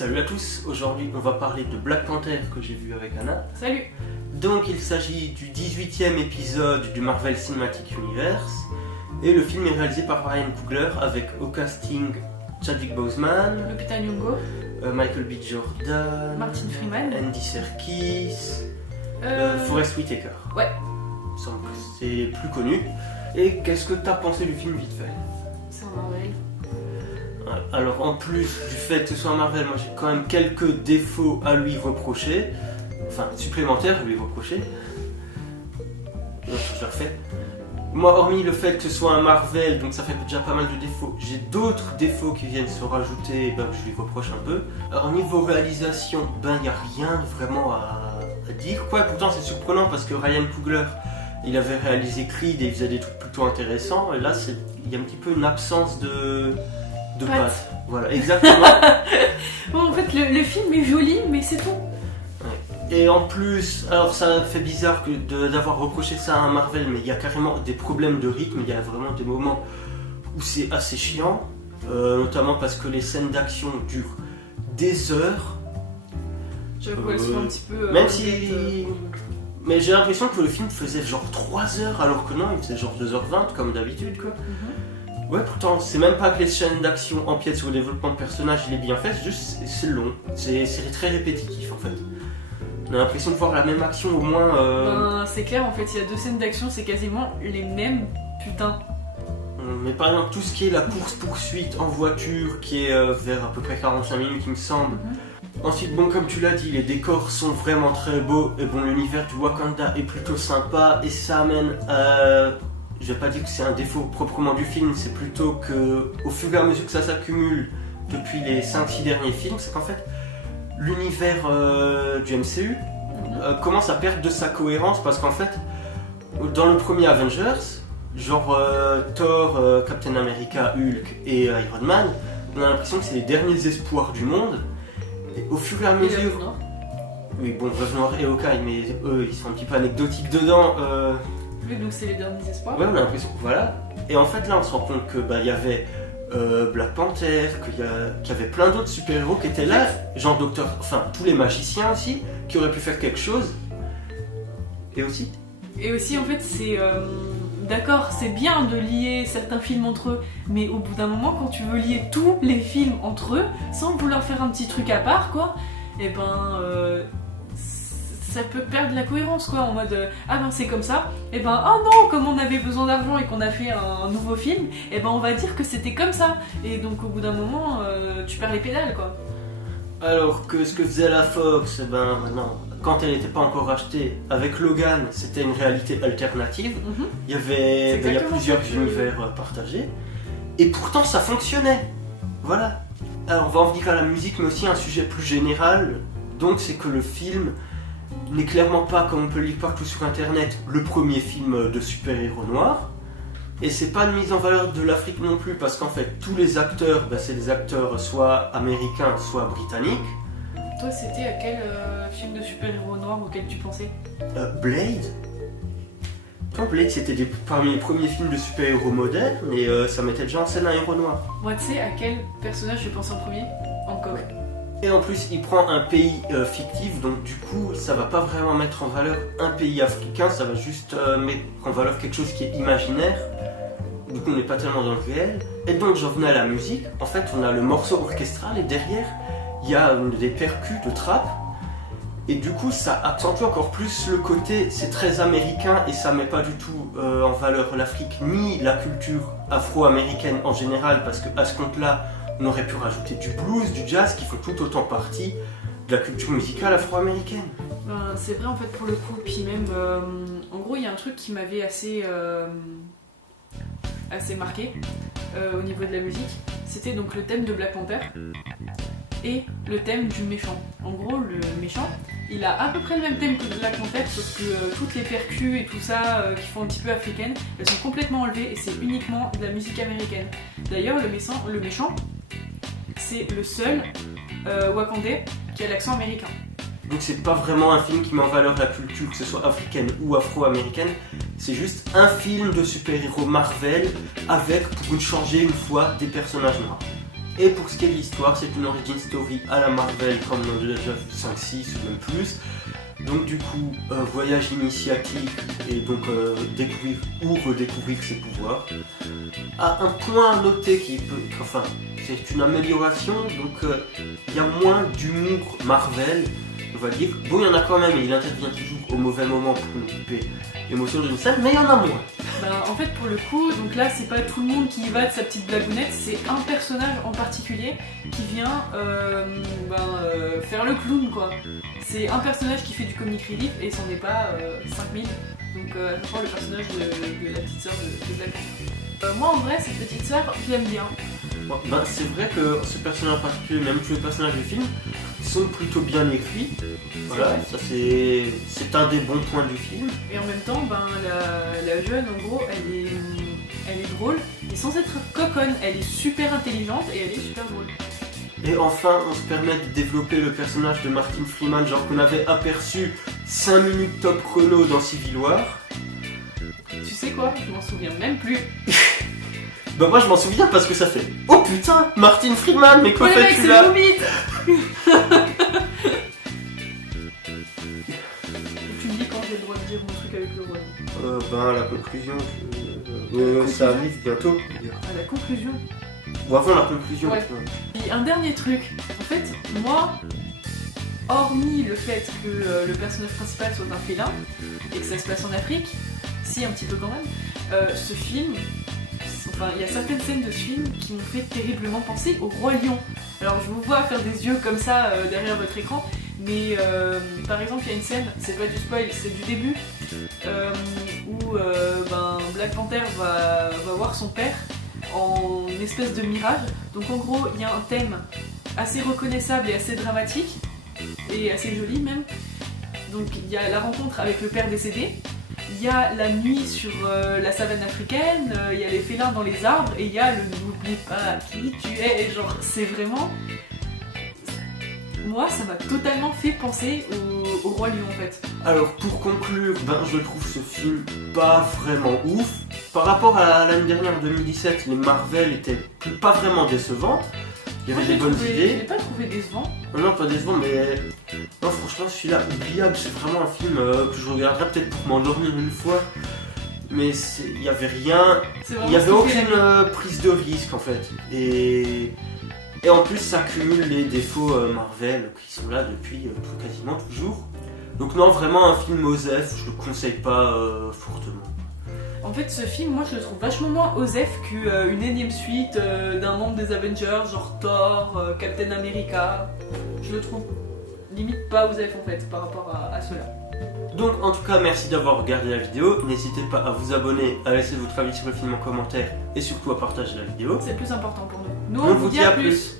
Salut à tous, aujourd'hui on va parler de Black Panther que j'ai vu avec Anna. Salut. Donc il s'agit du 18e épisode du Marvel Cinematic Universe et le film est réalisé par Ryan Coogler avec au casting Chadwick Boseman, Lupita Nyong'o, Michael B. Jordan, Martin Freeman, Andy Serkis, Forest Whitaker. Ouais. C'est plus connu. Et qu'est-ce que t'as pensé du film vite fait? C'est un Marvel. Alors en plus du fait que ce soit un Marvel, moi j'ai quand même quelques défauts à lui reprocher, enfin supplémentaires à lui reprocher. Donc je le refais. Moi hormis le fait que ce soit un Marvel, donc ça fait déjà pas mal de défauts, j'ai d'autres défauts qui viennent se rajouter, que je lui reproche un peu. Alors niveau réalisation, il n'y a rien vraiment à dire. Quoi, pourtant c'est surprenant parce que Ryan Coogler, il avait réalisé Creed et il faisait des trucs plutôt intéressants, et là il y a un petit peu une absence de pattes. Voilà, exactement. Bon, en fait, le film est joli, mais c'est tout. Ouais. Et en plus, alors ça fait bizarre d'avoir reproché ça à un Marvel, mais il y a carrément des problèmes de rythme, il y a vraiment des moments où c'est assez chiant, notamment parce que les scènes d'action durent des heures. J'avoue, elles sont un petit peu... même si... Mais j'ai l'impression que le film faisait genre 3 heures, alors que non, il faisait genre 2h20 comme d'habitude, quoi. Ouais, pourtant, c'est même pas que les scènes d'action empiètent sur le développement de personnages, il est bien fait, c'est long, c'est très répétitif en fait. On a l'impression de voir la même action au moins. C'est clair, en fait, il y a 2 scènes d'action, c'est quasiment les mêmes, putain. Mais par exemple, tout ce qui est la course-poursuite en voiture, qui est vers à peu près 45 minutes, il me semble. Ensuite, bon, comme tu l'as dit, les décors sont vraiment très beaux, et bon, l'univers du Wakanda est plutôt sympa, et ça amène à... Je vais pas dire que c'est un défaut proprement du film, c'est plutôt que au fur et à mesure que ça s'accumule depuis les 5-6 derniers films, c'est qu'en fait l'univers du MCU commence à perdre de sa cohérence, parce qu'en fait dans le premier Avengers, genre Thor, Captain America, Hulk et Iron Man, on a l'impression que c'est les derniers espoirs du monde, et au fur et à mesure... Oui, bon, Veuve Noire et Hawkeye, mais eux ils sont un petit peu anecdotiques dedans. Donc c'est les derniers espoirs. Ouais, on a l'impression que voilà. Et en fait là on se rend compte que il y avait Black Panther, qu'il y avait plein d'autres super-héros qui étaient là, genre tous les magiciens aussi, qui auraient pu faire quelque chose. Et aussi en fait c'est... D'accord, c'est bien de lier certains films entre eux, mais au bout d'un moment, quand tu veux lier tous les films entre eux, sans vouloir faire un petit truc à part, quoi, et ça peut perdre la cohérence, quoi, en mode c'est comme ça, oh non, comme on avait besoin d'argent et qu'on a fait un nouveau film, on va dire que c'était comme ça, et donc au bout d'un moment tu perds les pédales, quoi. Alors que ce que faisait la Fox, maintenant, quand elle n'était pas encore achetée, avec Logan, c'était une réalité alternative. Il y a plusieurs univers partagés, et pourtant ça fonctionnait. Voilà. Alors on va en venir à la musique, mais aussi à un sujet plus général, donc c'est que le film n'est clairement pas, comme on peut le lire partout sur internet, le premier film de super-héros noirs. Et c'est pas une mise en valeur de l'Afrique non plus, parce qu'en fait tous les acteurs, c'est des acteurs soit américains, soit britanniques. Toi, c'était à quel film de super-héros noirs auquel tu pensais? Blade. Blade, c'était parmi les premiers films de super-héros modernes, et ça mettait déjà en scène un héros noir. Moi, tu sais à quel personnage je pensais en premier? Hancock. Et en plus, il prend un pays fictif, donc du coup, ça va pas vraiment mettre en valeur un pays africain, ça va juste mettre en valeur quelque chose qui est imaginaire. Du coup, on n'est pas tellement dans le réel. Et donc, j'en venais à la musique. En fait, on a le morceau orchestral, et derrière, il y a des percus de trap. Et du coup, ça accentue encore plus le côté, c'est très américain, et ça met pas du tout en valeur l'Afrique, ni la culture afro-américaine en général, parce qu'à ce compte-là, on aurait pu rajouter du blues, du jazz, qui font tout autant partie de la culture musicale afro-américaine. C'est vrai en fait pour le coup, puis même, en gros il y a un truc qui m'avait assez marqué au niveau de la musique, c'était donc le thème de Black Panther et le thème du méchant. En gros le méchant, il a à peu près le même thème que Black Panther, sauf que toutes les percus et tout ça qui font un petit peu africaines, elles sont complètement enlevées et c'est uniquement de la musique américaine. D'ailleurs le méchant, c'est le seul Wakandais qui a l'accent américain. Donc c'est pas vraiment un film qui met en valeur la culture, que ce soit africaine ou afro-américaine, c'est juste un film de super-héros Marvel avec, pour une changer une fois, des personnages noirs. Et pour ce qui est de l'histoire, c'est une origin story à la Marvel, comme on a déjà vu 5-6 ou même plus. Donc du coup, voyage initiatique et donc découvrir ou redécouvrir ses pouvoirs. À un point à noter c'est une amélioration, donc il y a moins d'humour Marvel, on va dire. Bon, il y en a quand même, et il intervient toujours au mauvais moment pour nous couper l'émotion d'une scène, mais il y en a moins. En fait, pour le coup, donc là, c'est pas tout le monde qui y va de sa petite blagounette, c'est un personnage en particulier qui vient faire le clown, quoi. C'est un personnage qui fait du comic relief et c'en est pas 5000. Donc, je crois le personnage de la petite sœur de Black Panther. Moi, en vrai, cette petite sœur, je l'aime bien. C'est vrai que ce personnage en particulier, même tous les personnages du film, sont plutôt bien écrits. Voilà, ça c'est un des bons points du film. Et en même temps, la jeune, en gros, elle est drôle. Et sans être coconne, elle est super intelligente et elle est super drôle. Et enfin, on se permet de développer le personnage de Martin Freeman, genre qu'on avait aperçu 5 minutes top chrono dans Civil War. Tu sais quoi? Je m'en souviens même plus. Bah moi je m'en souviens parce que ça fait oh putain, Martin Freeman, mais quoi fais-tu là? C'est Hobbit. Tu me dis quand j'ai le droit de dire mon truc avec le roi. La conclusion, ça arrive bientôt. À la conclusion. Ou avant la conclusion. Ouais. Et un dernier truc, en fait, moi, hormis le fait que le personnage principal soit un félin et que ça se passe en Afrique, si un petit peu quand même, ce film, il y a certaines scènes de ce film qui m'ont fait terriblement penser au Roi Lion. Alors je vous vois faire des yeux comme ça derrière votre écran, mais par exemple il y a une scène, c'est pas du spoil, c'est du début, où Black Panther va voir son père en espèce de mirage. Donc en gros il y a un thème assez reconnaissable et assez dramatique, et assez joli même. Donc il y a la rencontre avec le père décédé, il y a la nuit sur la savane africaine, il y a les félins dans les arbres, et il y a le n'oublie pas qui tu es. Genre c'est vraiment... Moi ça m'a totalement fait penser au Roi Lion en fait. Alors pour conclure, je trouve ce film pas vraiment ouf. Par rapport à l'année dernière, en 2017, les Marvel étaient pas vraiment décevants. Il y avait des bonnes idées. Je l'ai pas trouvé décevant. Non, pas décevant, mais... Non, franchement, celui-là, oubliable, c'est vraiment un film que je regarderais peut-être pour m'endormir une fois. Mais il y avait rien... Il y avait aucune prise de risque, en fait. Et en plus, ça cumule les défauts Marvel qui sont là depuis quasiment toujours. Donc non, vraiment un film OSEF, je le conseille pas fortement. En fait, ce film, moi je le trouve vachement moins osef qu'une énième suite d'un membre des Avengers, genre Thor, Captain America. Je le trouve limite pas osef en fait par rapport à ceux-là. Donc en tout cas, merci d'avoir regardé la vidéo. N'hésitez pas à vous abonner, à laisser votre avis sur le film en commentaire et surtout à partager la vidéo. C'est le plus important pour nous. Nous on vous dit à plus.